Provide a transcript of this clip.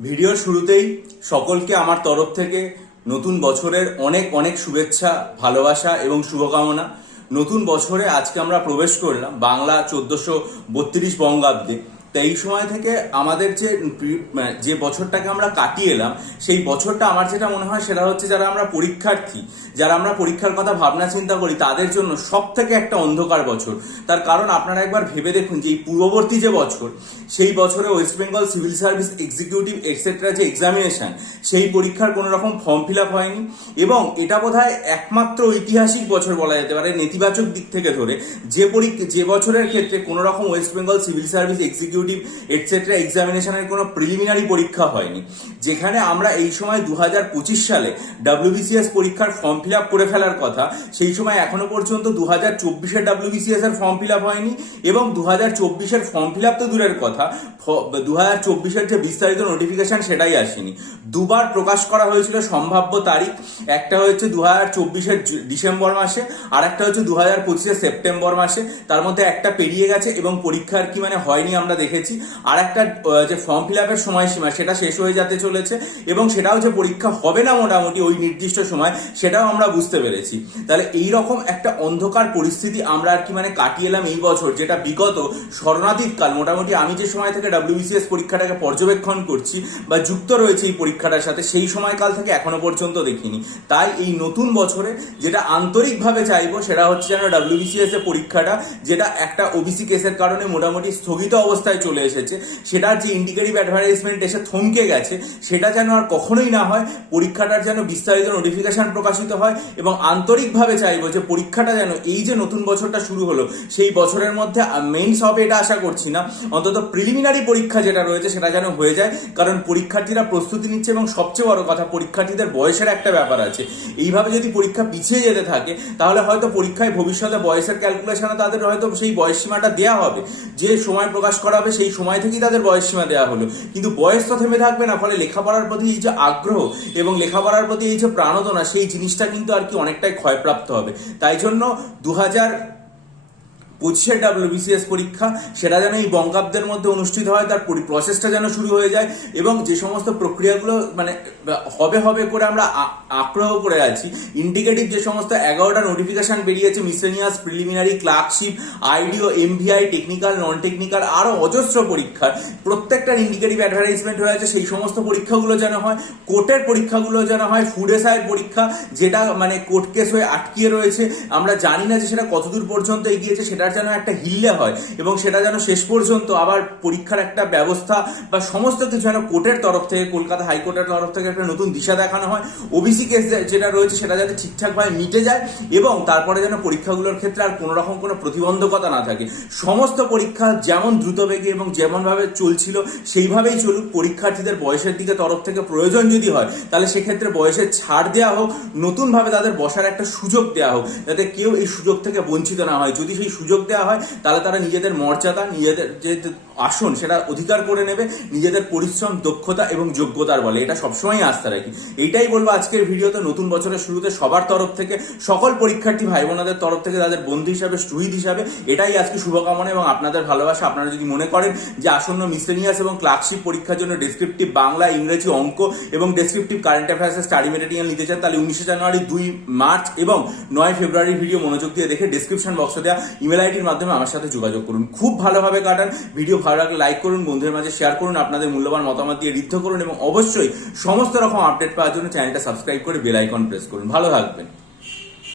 ভিডিওর শুরুতেই সকলকে আমার তরফ থেকে নতুন বছরের অনেক অনেক শুভেচ্ছা, ভালোবাসা এবং শুভকামনা। নতুন বছরে আজকে আমরা প্রবেশ করলাম বাংলা চোদ্দশো বত্রিশ বঙ্গাব্দে। তো এই সময় থেকে আমাদের যে মানে যে বছরটাকে আমরা কাটিয়ে এলাম, সেই বছরটা আমার যেটা মনে হয় সেটা হচ্ছে যারা আমরা পরীক্ষার্থী, যারা আমরা পরীক্ষার কথা ভাবনা চিন্তা করি, তাদের জন্য সব থেকে একটা অন্ধকার বছর। তার কারণ আপনারা একবার ভেবে দেখুন যে এই পূর্ববর্তী যে বছর, সেই বছরে West Bengal civil service executive etcetera যে এক্সামিনেশন সেই পরীক্ষার কোনো রকম ফর্ম ফিল আপ হয়নি এবং এটা বোধহয় একমাত্র ঐতিহাসিক বছর বলা যেতে পারে, নেতিবাচক দিক থেকে ধরে যে পরীক্ষা, যে বছরের ক্ষেত্রে কোনো রকম West Bengal civil service executive etcetera এক্সামিনেশনের কোনো প্রিলিমিনারি পরীক্ষা হয়নি। যেখানে আমরা এই সময় দু হাজার পঁচিশ সালে ডাব্লিউবিসিএস পরীক্ষার ফর্ম ফিল আপ করে ফেলার কথা, সেই সময় এখনও পর্যন্ত দু হাজার চব্বিশের ডাব্লিউবিসিএস এর ফর্ম ফিল আপ হয়নি এবং দু হাজার চব্বিশের ফর্ম ফিল আপ তো দূরের কথা দু হাজার চব্বিশের যে বিস্তারিত নোটিফিকেশন সেটাই আসেনি। দুবার প্রকাশ করা হয়েছিল সম্ভাব্য তারিখ, একটা হচ্ছে দু হাজার চব্বিশের ডিসেম্বর মাসে আর একটা হচ্ছে দু হাজার পঁচিশের সেপ্টেম্বর মাসে, তার মধ্যে একটা পেরিয়ে গেছে এবং পরীক্ষার কি মানে হয়নি আমরা দেখেছি। আর একটা যে ফর্ম ফিল আপের সময়সীমা, সেটা শেষ হয়ে যেতে চলেছে এবং সেটাও যে পরীক্ষা হবে না মোটামুটি ওই নির্দিষ্ট সময়, সেটাও আমরা বুঝতে পেরেছি। তাহলে এই রকম একটা অন্ধকার পরিস্থিতি আমরা আর কি মানে কাটিয়ে এলাম এই বছর, যেটা বিগত স্মরণাতীত কাল। মোটামুটি আমি যে সময় থেকে ডাব্লিউবিসিএস পরীক্ষাটাকে পর্যবেক্ষণ করছি বা যুক্ত রয়েছে এই পরীক্ষাটার সাথে, সেই সময়কাল থেকে এখনও পর্যন্ত দেখিনি। তাই এই নতুন বছরে যেটা আন্তরিকভাবে চাইব, সেটা হচ্ছে যেন ডাব্লিউবিসিএস এর পরীক্ষাটা, যেটা একটা ওবিসি কেসের কারণে মোটামুটি স্থগিত অবস্থায় চলে এসেছে। সেটার যে ইন্ডিকেটিভ অ্যাডভার্টাইজমেন্ট এসে থমকে গেছে, সেটা যেন আর কখনোই না হয়, পরীক্ষাটার যেন বিস্তারিত নোটিফিকেশন প্রকাশিত হয় এবং আন্তরিকভাবে চাইব যে পরীক্ষাটা যেন এই যে নতুন বছরটা শুরু হলো, সেই বছরের মধ্যে মেইনস হবে এটা আশা করছি না। অন্তত প্রিলিমিনারি পরীক্ষা যেটা রয়েছে সেটা যেন হয়ে যায়, কারণ পরীক্ষার্থীরা প্রস্তুতি নিচ্ছে এবং সবচেয়ে বড় কথা, পরীক্ষার্থীদের বয়সের একটা ব্যাপার আছে। এইভাবে যদি পরীক্ষা পিছিয়ে যেতে থাকে, তাহলে হয়তো পরীক্ষায় ভবিষ্যতে বয়সের ক্যালকুলেশনে তাদের হয়তো সেই বয়স সীমাটা দেওয়া হবে। যে সময় প্রকাশ করা হবে সেই সময় থেকেই তাদের বয়স সীমা দেওয়া হলো। কিন্তু বয়স তো থেমে থাকবে না, ফলে লেখাপড়ার প্রতি এই যে আগ্রহ এবং লেখাপড়ার প্রতি এই যে প্রাণোদনা, সেই জিনিসটা কিন্তু আর কি অনেকটাই ক্ষয়প্রাপ্ত হবে। তাই জন্য দু হাজার পঁচিশের ডাব্লিউবিসিএস পরীক্ষা, সেটা যেন এই বঙ্গাব্দের মধ্যে অনুষ্ঠিত হয়, তার প্রসেসটা যেন শুরু হয়ে যায় এবং যে সমস্ত প্রক্রিয়াগুলো মানে হবে হবে করে আমরা আগ্রহ করে আছি ইন্ডিকেটিভ যে সমস্ত এগারোটা নোটিফিকেশন বেরিয়েছে miscellaneous preliminary clerkship IDO MVI technical non technical আরও অজস্র পরীক্ষা, প্রত্যেকটার ইন্ডিকেটিভ অ্যাডভার্টাইজমেন্ট হয়েছে সেই সমস্ত পরীক্ষাগুলো যেন হয়, কোর্টের পরীক্ষাগুলো যেন হয় ফুড এসআইয়ের পরীক্ষা, যেটা মানে কোর্ট কেস হয়ে আটকিয়ে রয়েছে, আমরা জানি না যে সেটা কতদূর পর্যন্ত এগিয়েছে সেটার যেন একটা হিল্লে হয় এবং সেটা যেন শেষ পর্যন্ত আবার পরীক্ষার একটা ব্যবস্থা বা সমস্ত কিছু যেন কোর্টের তরফ থেকে, কলকাতা হাইকোর্টের তরফ থেকে একটা নতুন দিশা দেখানো হয়। ওবিসি কেস যেটা রয়েছে সেটা যাতে ঠিকঠাকভাবে মিটে যায় এবং তারপরে যেন পরীক্ষাগুলোর ক্ষেত্রে আর কোনো রকম কোনো প্রতিবন্ধকতা না থাকে। সমস্ত পরীক্ষা যেমন দ্রুত বেগে এবং যেমনভাবে চলছিল, সেইভাবেই চলুক। পরীক্ষার্থীদের বয়সের দিকে তরফ থেকে প্রয়োজন যদি হয়, তাহলে সেক্ষেত্রে বয়সের ছাড় দেওয়া হোক, নতুনভাবে তাদের বসার একটা সুযোগ দেওয়া হোক, যাতে কেউ এই সুযোগ থেকে বঞ্চিত না হয়। যদি সেই সুযোগ দেওয়া হয় তাহলে তারা নিজেদের মর্যাদা নিজেদের যে আসন, সেটা অধিকার করে নেবে, নিজেদের পরিশ্রম, দক্ষতা এবং যোগ্যতার বলে। এটা সবসময় আস্থা রাখি। এইটাই বলব আজকের ভিডিওতে নতুন বছরের শুরুতে সবার তরফ থেকে, সকল পরীক্ষার্থী ভাই বোনাদের তরফ থেকে তাদের বন্ধু হিসাবে শহীদ হিসাবে, এটাই আজকে শুভকামনা এবং আপনাদের ভালোবাসা। আপনারা যদি মনে করেন যে আসন্ন মিসলেনিয়াস এবং ক্লার্কশিপ পরীক্ষার জন্য ডেসক্রিপটিভ বাংলা, ইংরেজি অঙ্ক এবং ডেসক্রিপটিভ কারেন্ট অ্যাফেয়ার্সের স্টাডি মেটেরিয়াল নিতে চান, তাহলে উনিশে জানুয়ারি দুই মার্চ এবং নয় ফেব্রুয়ারি ভিডিও মনোযোগ দিয়ে দেখে ডেসক্রিপশন বক্সে দেওয়া ইমেল আইডির মাধ্যমে আমার সাথে যোগাযোগ করুন। খুব ভালোভাবে কাটান। ভিডিও ভালো লাগলে লাইক করুন, বন্ধুদের মাঝে শেয়ার করুন, আপনাদের মূল্যবান মতামত দিয়ে ঋদ্ধ করুন এবং অবশ্যই সমস্ত রকম আপডেট পাওয়ার জন্য চ্যানেলটা সাবস্ক্রাইব করে বেল আইকন প্রেস করুন। ভালো থাকবেন।